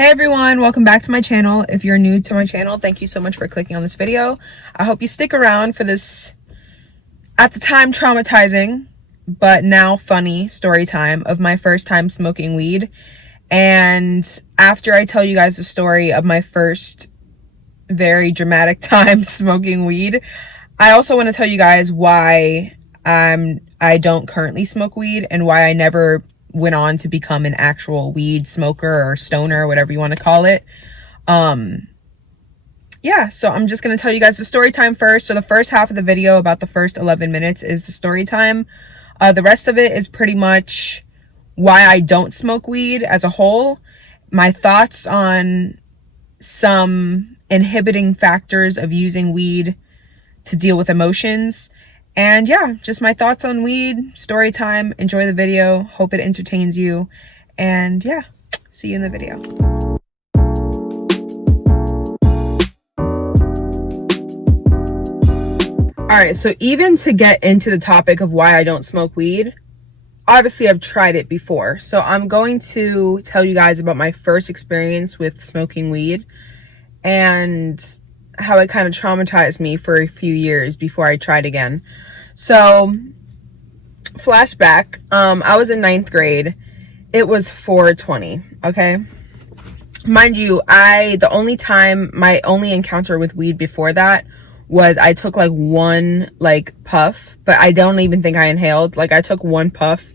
Hey everyone, welcome back to my channel. If you're new to my channel, thank you so much for clicking on this video. I hope you stick around for this, at the time, traumatizing, but now funny story time of my first time smoking weed. And after I tell you guys the story of my first very dramatic time smoking weed, I also want to tell you guys why I don't currently smoke weed and why I never went on to become an actual weed smoker or stoner, whatever you want to call it. Yeah, so I'm just going to tell you guys the story time first. So the first half of the video, about the first 11 minutes, is the story time. The rest of it is pretty much why I don't smoke weed as a whole, my thoughts on some inhibiting factors of using weed to deal with emotions, and yeah, just my thoughts on weed, story time. Enjoy the video. Hope it entertains you. And yeah, see you in the video. All right, so even to get into the topic of why I don't smoke weed, obviously I've tried it before. So I'm going to tell you guys about my first experience with smoking weed and how it kind of traumatized me for a few years before I tried again. So, flashback, I was in 9th grade. It was 420, okay? Mind you, my only encounter with weed before that was I took like one puff, but I don't even think I inhaled. Like, I took one puff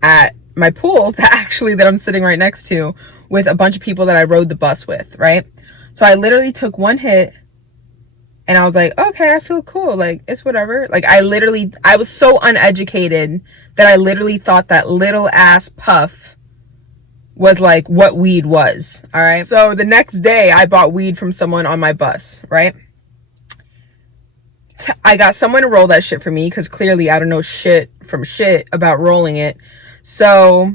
at my pool that I'm sitting right next to with a bunch of people that I rode the bus with, right? So I literally took one hit and I was like, okay, I feel cool. Like, it's whatever. Like, I was so uneducated that I literally thought that little ass puff was like what weed was. All right. So the next day I bought weed from someone on my bus, right? I got someone to roll that shit for me because clearly I don't know shit from shit about rolling it. So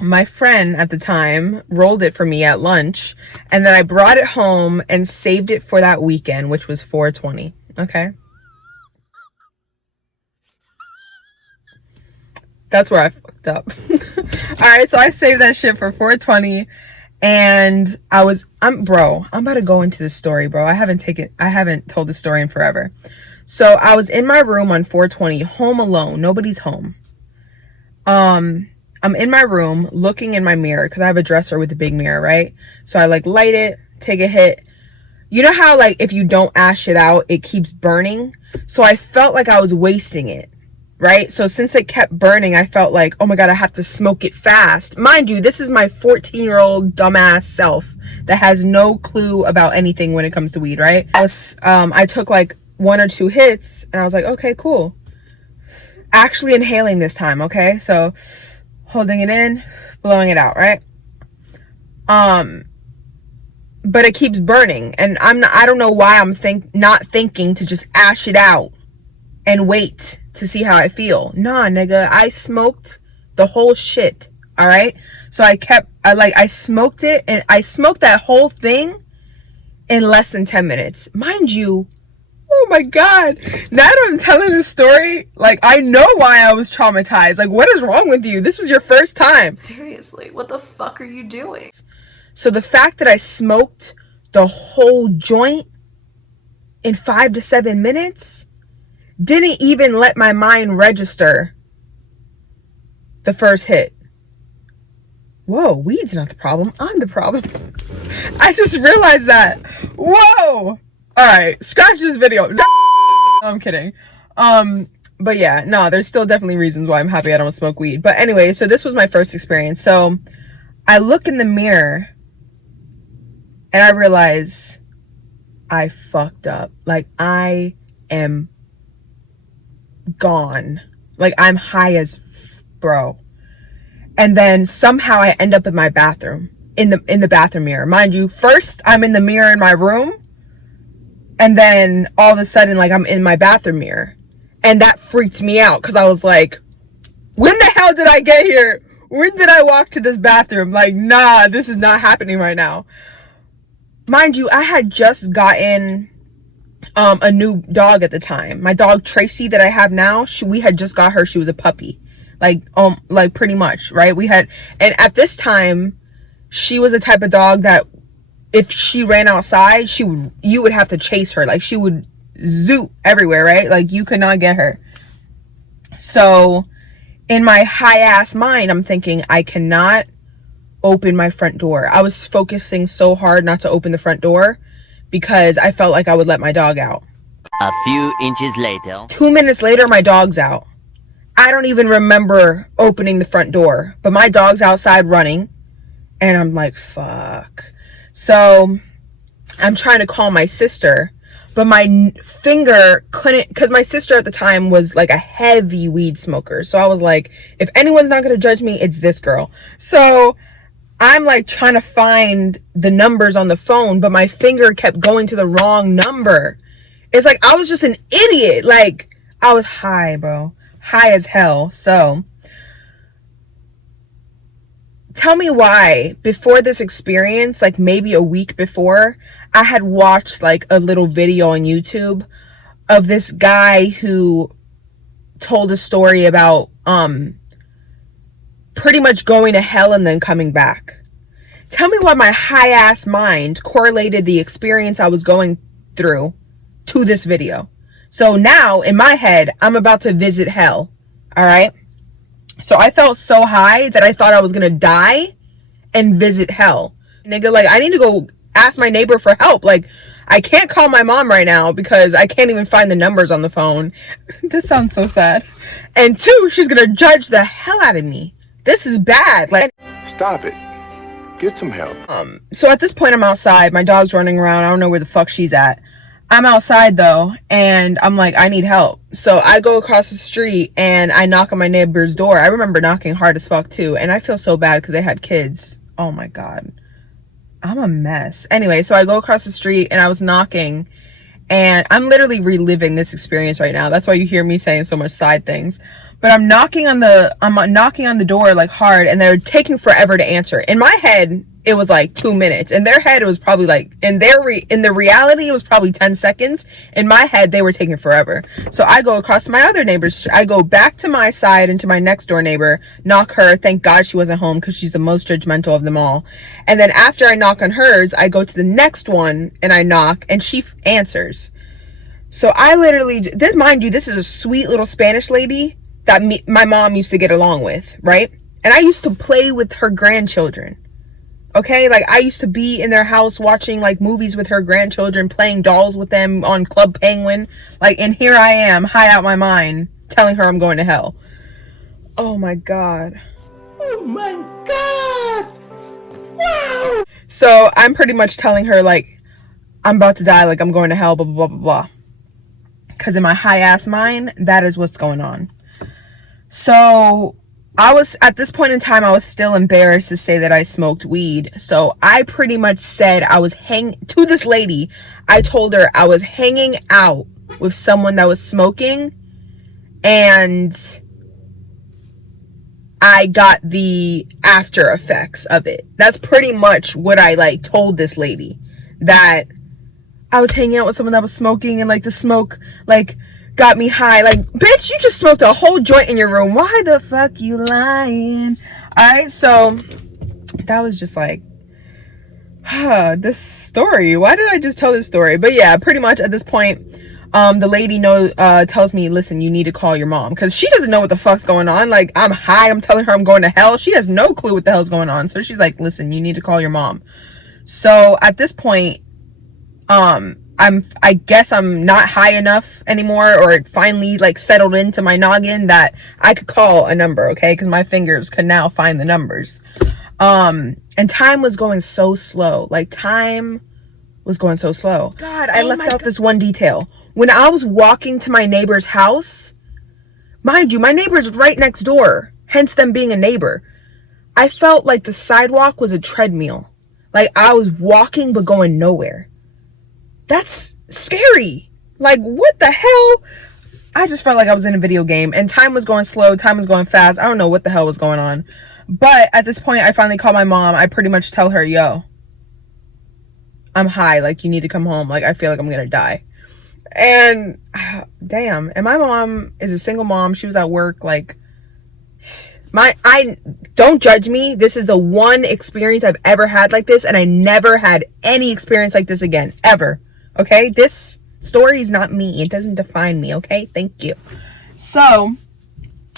my friend at the time rolled it for me at lunch, and then I brought it home and saved it for that weekend, which was 420. Okay. That's where I fucked up. All right, so I saved that shit for 420, and I'm about to go into the story, bro. I haven't told the story in forever. So I was in my room on 420, home alone. Nobody's home. I'm in my room looking in my mirror because I have a dresser with a big mirror, right? So I light it, take a hit. You know how if you don't ash it out, it keeps burning? So I felt like I was wasting it, right? So since it kept burning, I felt like, oh my God, I have to smoke it fast. Mind you, this is my 14-year-old dumbass self that has no clue about anything when it comes to weed, right? I took one or two hits and I was like, okay, cool. Actually inhaling this time, okay? So holding it in, blowing it out, right? But it keeps burning, and I don't know why I'm not thinking to just ash it out and wait to see how I feel. Nah, nigga, I smoked the whole shit, all right? So I smoked it, and I smoked that whole thing in less than 10 minutes. Mind you, oh my God, now that I'm telling this story, I know why I was traumatized. What is wrong with you? This was your first time. Seriously, what the fuck are you doing? So the fact that I smoked the whole joint in 5 to 7 minutes didn't even let my mind register the first hit. Whoa, weed's not the problem. I'm the problem. I just realized that. Whoa. All right, scratch this video. No, I'm kidding. But yeah, no, there's still definitely reasons why I'm happy I don't smoke weed. But anyway, so this was my first experience. So I look in the mirror and I realize I fucked up. I am gone. I'm high as bro. And then somehow I end up in my bathroom, in the bathroom mirror. Mind you, first I'm in the mirror in my room, and then all of a sudden, I'm in my bathroom mirror. And that freaked me out because I was like, when the hell did I get here? When did I walk to this bathroom? Nah, this is not happening right now. Mind you, I had just gotten a new dog at the time. My dog, Tracy, that I have now, we had just got her. She was a puppy. Pretty much, right? And at this time, she was the type of dog that if she ran outside, you would have to chase her. Like, she would zoot everywhere, right? Like, you could not get her. So in my high ass mind, I'm thinking, I cannot open my front door. I was focusing so hard not to open the front door because I felt like I would let my dog out. A few inches later. 2 minutes later, my dog's out. I don't even remember opening the front door, but my dog's outside running, and I'm like, fuck. So I'm trying to call my sister, but my finger couldn't, because my sister at the time was like a heavy weed smoker. So I was like, if anyone's not going to judge me, it's this girl. So I'm like trying to find the numbers on the phone, but my finger kept going to the wrong number. It's like I was just an idiot. Like, I was high, bro. High as hell. So tell me why, before this experience, like maybe a week before, I had watched like a little video on YouTube of this guy who told a story about pretty much going to hell and then coming back. Tell me why my high ass mind correlated the experience I was going through to this video. So now in my head, I'm about to visit hell. All right. So I felt so high that I thought I was going to die and visit hell. Nigga, like, I need to go ask my neighbor for help. Like, I can't call my mom right now because I can't even find the numbers on the phone. This sounds so sad. And two, she's going to judge the hell out of me. This is bad. Like, stop it. Get some help. So at this point, I'm outside. My dog's running around. I don't know where the fuck she's at. I'm outside though, and I'm like, I need help. So I go across the street and I knock on my neighbor's door. I remember knocking hard as fuck too, and I feel so bad because they had kids. Oh my God. I'm a mess. Anyway, so I go across the street and I was knocking, and I'm literally reliving this experience right now. That's why you hear me saying so much side things. But I'm knocking on the door like hard, and they're taking forever to answer. In my head, it was like 2 minutes. In their head, it was probably like, in the reality, it was probably 10 seconds. In my head, they were taking forever. So I go across to my other neighbor's. I go back to my side and to my next door neighbor, knock her. Thank God she wasn't home because she's the most judgmental of them all. And then after I knock on hers, I go to the next one and I knock, and she answers. So I literally, mind you, this is a sweet little Spanish lady that my mom used to get along with, right? And I used to play with her grandchildren. Okay, like I used to be in their house watching like movies with her grandchildren, playing dolls with them on Club Penguin. Like, and here I am, high out my mind, telling her I'm going to hell. Oh my God. Oh my God. Wow. So I'm pretty much telling her like, I'm about to die, like I'm going to hell, blah, blah, blah, blah, blah. Because in my high ass mind, that is what's going on. So I was, at this point in time, I was still embarrassed to say that I smoked weed. So I pretty much said I was to this lady. I told her I was hanging out with someone that was smoking, and I got the after effects of it. That's pretty much what I like told this lady, that I was hanging out with someone that was smoking, and like the smoke like got me high. Like, bitch, you just smoked a whole joint in your room. Why the fuck you lying? All right, so that was just like, this story. Why did I just tell this story? But yeah, pretty much at this point, the lady tells me, listen, you need to call your mom, because she doesn't know what the fuck's going on. Like, I'm high, I'm telling her I'm going to hell. She has no clue what the hell's going on. So she's like, listen, you need to call your mom. So at this point, I guess I'm not high enough anymore, or it finally like settled into my noggin that I could call a number, okay? Because my fingers can now find the numbers. And time was going so slow. Like, time was going so slow. God, I left out this one detail. When I was walking to my neighbor's house, mind you, my neighbor's right next door, hence them being a neighbor. I felt like the sidewalk was a treadmill. Like, I was walking but going nowhere. That's scary. Like, what the hell? I just felt like I was in a video game, and time was going slow, time was going fast. I don't know what the hell was going on. But at this point, I finally call my mom. I pretty much tell her, yo, I'm high. Like, you need to come home. Like, I feel like I'm going to die. And damn. And my mom is a single mom. She was at work. Like, I don't judge me. This is the one experience I've ever had like this, and I never had any experience like this again, ever. Okay? This story is not me. It doesn't define me, okay? Thank you. So,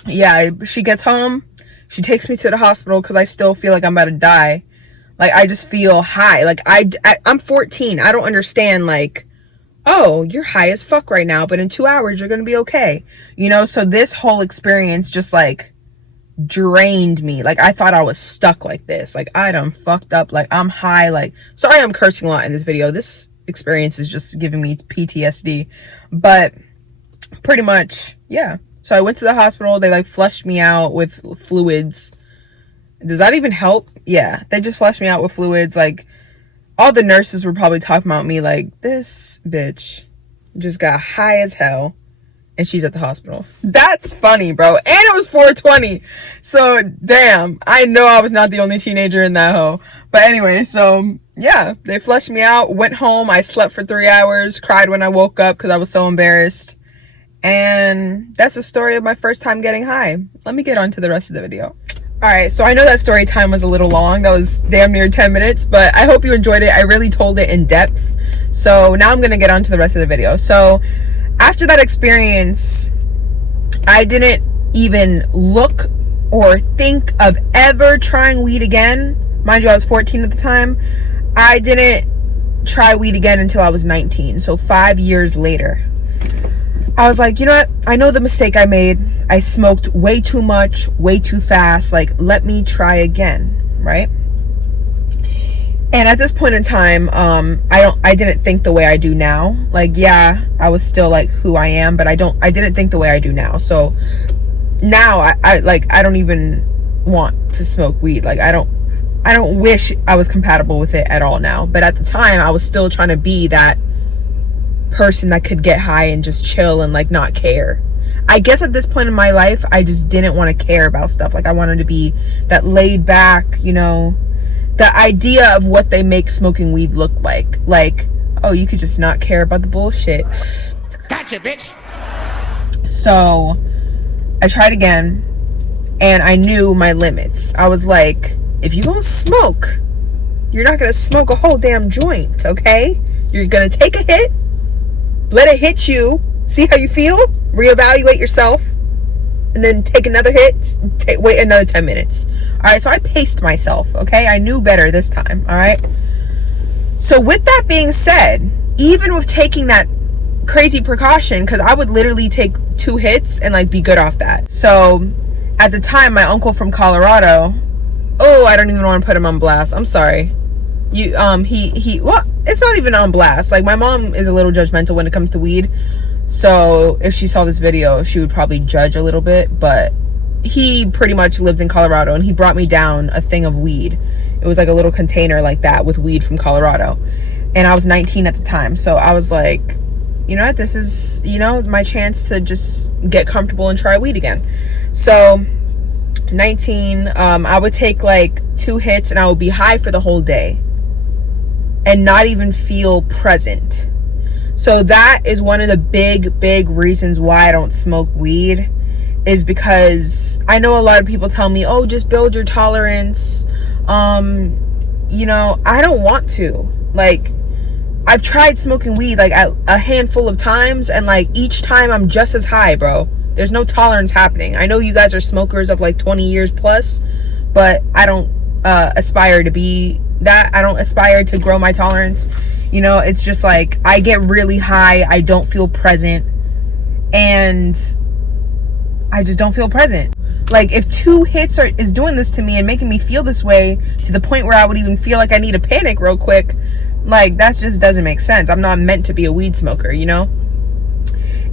yeah, she gets home. She takes me to the hospital because I still feel like I'm about to die. Like, I just feel high. Like, I'm 14. I don't understand, like, oh, you're high as fuck right now, but in 2 hours, you're going to be okay. You know, so this whole experience just, like, drained me. Like, I thought I was stuck like this. Like, I done fucked up. Like, I'm high. Like, sorry I'm cursing a lot in this video. This experience is just giving me PTSD. But pretty much, yeah. So I went to the hospital. They, like, flushed me out with fluids. Does that even help? Yeah, they just flushed me out with fluids. Like, all the nurses were probably talking about me like, this bitch just got high as hell and she's at the hospital. That's funny, bro. And it was 420. So, damn. I know I was not the only teenager in that hoe. But anyway, so, yeah. They flushed me out, went home. I slept for 3 hours, cried when I woke up because I was so embarrassed. And that's the story of my first time getting high. Let me get on to the rest of the video. Alright, so I know that story time was a little long. That was damn near 10 minutes, but I hope you enjoyed it. I really told it in depth. So now I'm going to get on to the rest of the video. So after that experience, I didn't even look or think of ever trying weed again. Mind you, I was 14 at the time. I didn't try weed again until I was 19. So 5 years later. I was like, you know what? I know the mistake I made. I smoked way too much, way too fast. Like, let me try again, right? And at this point in time, I didn't think the way I do now. Like, yeah, I was still like who I am, but I didn't think the way I do now. So now I don't even want to smoke weed. Like, I don't wish I was compatible with it at all now. But at the time, I was still trying to be that person that could get high and just chill and like not care. I guess at this point in my life, I just didn't want to care about stuff. Like, I wanted to be that laid back, you know, the idea of what they make smoking weed look like. Like, oh, you could just not care about the bullshit. Gotcha, bitch. So I tried again and I knew my limits. I was like, if you gonna smoke, you're not gonna smoke a whole damn joint, okay? You're gonna take a hit, let it hit you, see how you feel, reevaluate yourself, and then take another hit, wait another 10 minutes. All right, so I paced myself, okay? I knew better this time, all right? So with that being said, even with taking that crazy precaution, because I would literally take 2 hits and like be good off that. So at the time, my uncle from Colorado, oh, I don't even want to put him on blast. I'm sorry. Well, it's not even on blast. Like, my mom is a little judgmental when it comes to weed. So if she saw this video, she would probably judge a little bit, but he pretty much lived in Colorado and he brought me down a thing of weed. It was like a little container like that with weed from Colorado. And I was 19 at the time. So I was like, you know what? This is, you know, my chance to just get comfortable and try weed again. So 19, I would take like 2 hits and I would be high for the whole day and not even feel present. So that is one of the big reasons why I don't smoke weed, is because I know a lot of people tell me, oh, just build your tolerance. You know, I don't want to. Like, I've tried smoking weed like a handful of times, and like each time I'm just as high, bro. There's no tolerance happening. I know you guys are smokers of like 20 years plus, but I don't aspire to be that. I don't aspire to grow my tolerance. You know, it's just like I get really high, I don't feel present, and I just don't feel present. Like, if 2 hits is doing this to me and making me feel this way to the point where I would even feel like I need to panic real quick, like, that just doesn't make sense. I'm not meant to be a weed smoker, you know?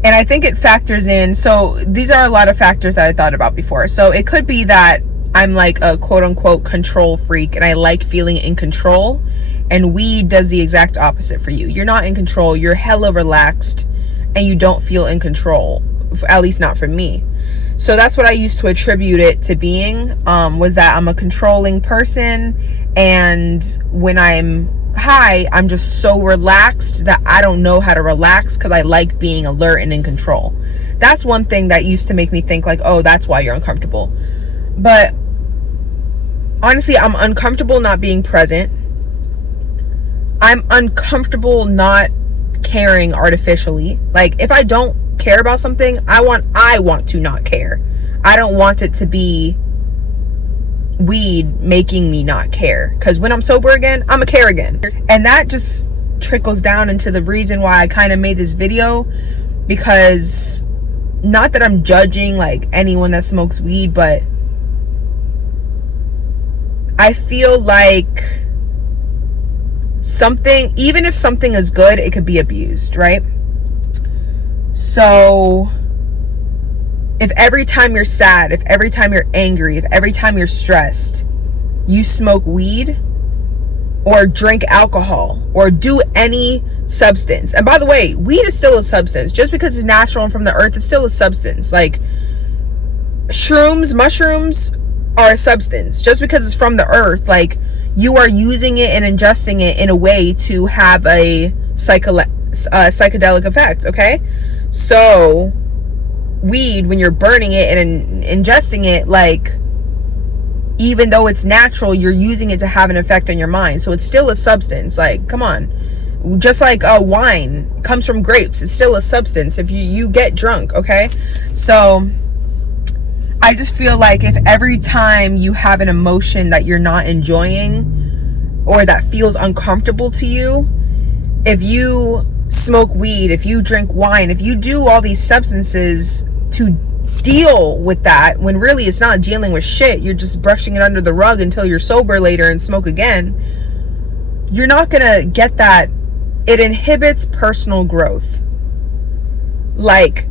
And I think it factors in, so these are a lot of factors that I thought about before. So it could be that I'm like a quote unquote control freak and I like feeling in control, and weed does the exact opposite for you. You're not in control, you're hella relaxed and you don't feel in control, at least not for me. So that's what I used to attribute it to being, was that I'm a controlling person, and when I'm high, I'm just so relaxed that I don't know how to relax because I like being alert and in control. That's one thing that used to make me think like, oh, that's why you're uncomfortable. But honestly, I'm uncomfortable not being present. I'm uncomfortable not caring artificially. Like, if I don't care about something, I want to not care. I don't want it to be weed making me not care, because when I'm sober again, I'ma care again. And that just trickles down into the reason why I kind of made this video, because not that I'm judging like anyone that smokes weed, but I feel like something, even if something is good, it could be abused, right? So if every time you're sad, if every time you're angry, if every time you're stressed, you smoke weed or drink alcohol or do any substance, and by the way, weed is still a substance. Just because it's natural and from the earth, it's still a substance. Like shrooms, mushrooms are a substance. Just because it's from the earth, like, you are using it and ingesting it in a way to have a psychedelic effect, okay? So weed, when you're burning it and ingesting it, like, even though it's natural, you're using it to have an effect on your mind. So it's still a substance. Like, come on. Just like wine comes from grapes, it's still a substance if you get drunk, okay? So I just feel like if every time you have an emotion that you're not enjoying or that feels uncomfortable to you, if you smoke weed, if you drink wine, if you do all these substances to deal with that, when really it's not dealing with shit, you're just brushing it under the rug until you're sober later and smoke again, you're not gonna get that. It inhibits personal growth. Like,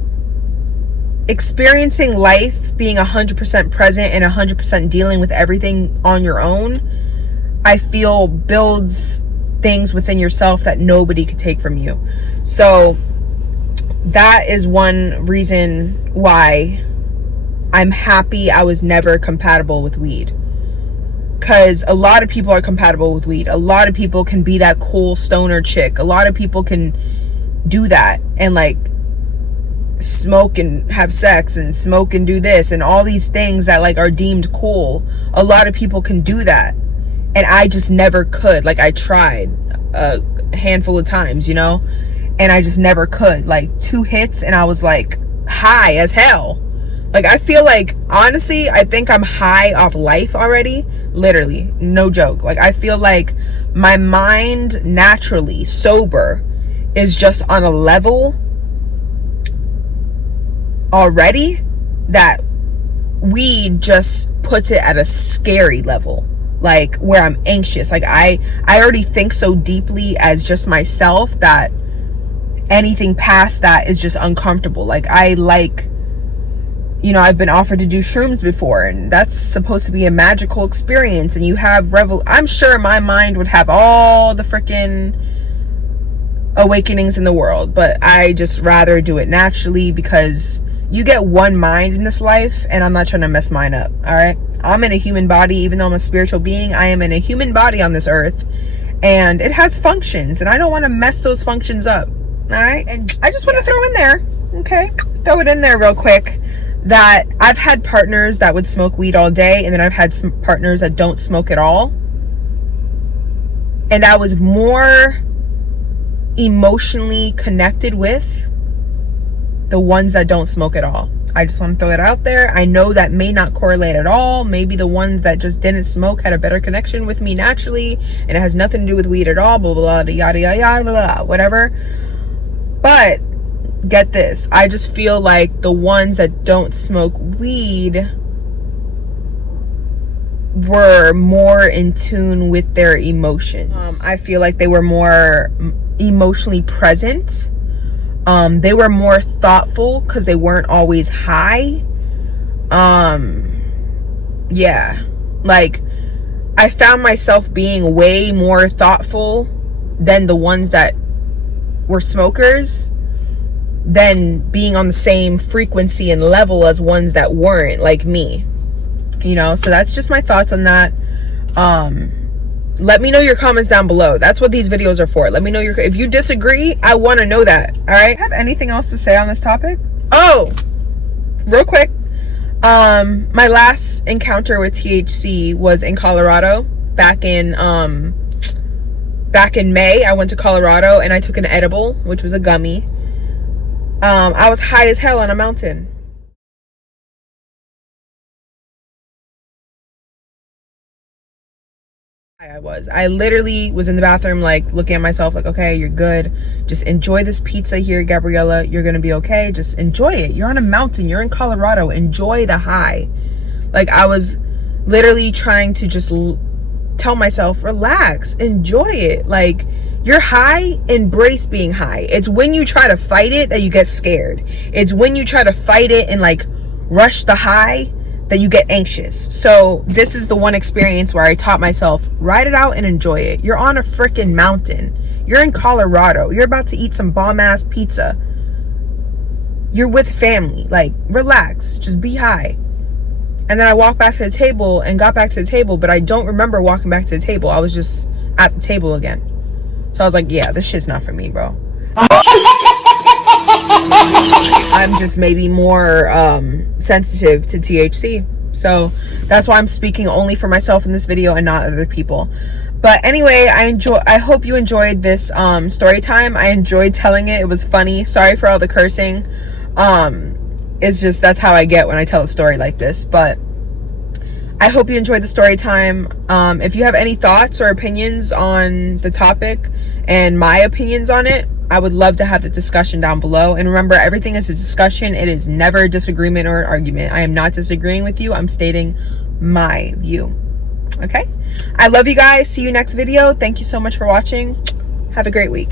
experiencing life, being 100% present and 100% dealing with everything on your own, I feel builds things within yourself that nobody could take from you. So that is one reason why I'm happy I was never compatible with weed. Because a lot of people are compatible with weed. A lot of people can be that cool stoner chick. A lot of people can do that and like smoke and have sex and smoke and do this and all these things that like are deemed cool. A lot of people can do that, and I just never could. Like, I tried a handful of times, you know, and I just never could. Like 2 hits and I was like high as hell. Like, I feel like, honestly, I think I'm high off life already. Literally, no joke. Like, I feel like my mind naturally sober is just on a level already that weed just puts it at a scary level, like where I'm anxious. Like, I already think so deeply as just myself that anything past that is just uncomfortable. Like, you know, I've been offered to do shrooms before, and that's supposed to be a magical experience, and you have I'm sure my mind would have all the freaking awakenings in the world, but I just rather do it naturally, because you get one mind in this life, and I'm not trying to mess mine up. All right, I'm in a human body. Even though I'm a spiritual being, I am in a human body on this earth, and it has functions, and I don't want to mess those functions up. All right, and I just want to throw in there, okay, throw it in there real quick, that I've had partners that would smoke weed all day, and then I've had some partners that don't smoke at all, and I was more emotionally connected with the ones that don't smoke at all. I just want to throw it out there. I know that may not correlate at all. Maybe the ones that just didn't smoke had a better connection with me naturally, and it has nothing to do with weed at all, blah blah blah, yada yada yada, whatever. But get this, I just feel like the ones that don't smoke weed were more in tune with their emotions. I feel like they were more emotionally present. They were more thoughtful because they weren't always high. Yeah, like, I found myself being way more thoughtful than the ones that were smokers, than being on the same frequency and level as ones that weren't, like me, you know. So that's just my thoughts on that. Let me know your comments down below. That's what these videos are for. Let me know if you disagree. I want to know that. All right, have anything else to say on this topic? Oh, real quick, My last encounter with THC was in Colorado back in May. I went to Colorado and I took an edible, which was a gummy. I was high as hell on a mountain. I literally was in the bathroom, like, looking at myself like, okay, you're good. Just enjoy this pizza here, Gabriella. You're gonna be okay. Just enjoy it. You're on a mountain. You're in Colorado. Enjoy the high. Like, I was literally trying to just tell myself, relax, enjoy it. Like, you're high, embrace being high. It's when you try to fight it that you get scared. It's when you try to fight it and, like, rush the high that you get anxious. So this is the one experience where I taught myself, ride it out and enjoy it. You're on a freaking mountain. You're in Colorado. You're about to eat some bomb ass pizza. You're with family. Like, relax, just be high. And then I walked back to the table and got back to the table, but I don't remember walking back to the table. I was just at the table again. So I was like, yeah, this shit's not for me, bro. I'm just maybe more sensitive to THC. So that's why I'm speaking only for myself in this video and not other people. But anyway, I hope you enjoyed this story time. I enjoyed telling it. It was funny. Sorry for all the cursing. It's just, that's how I get when I tell a story like this. But I hope you enjoyed the story time. If you have any thoughts or opinions on the topic and my opinions on it, I would love to have the discussion down below. And remember, everything is a discussion. It is never a disagreement or an argument. I am not disagreeing with you. I'm stating my view. Okay? I love you guys. See you next video. Thank you so much for watching. Have a great week.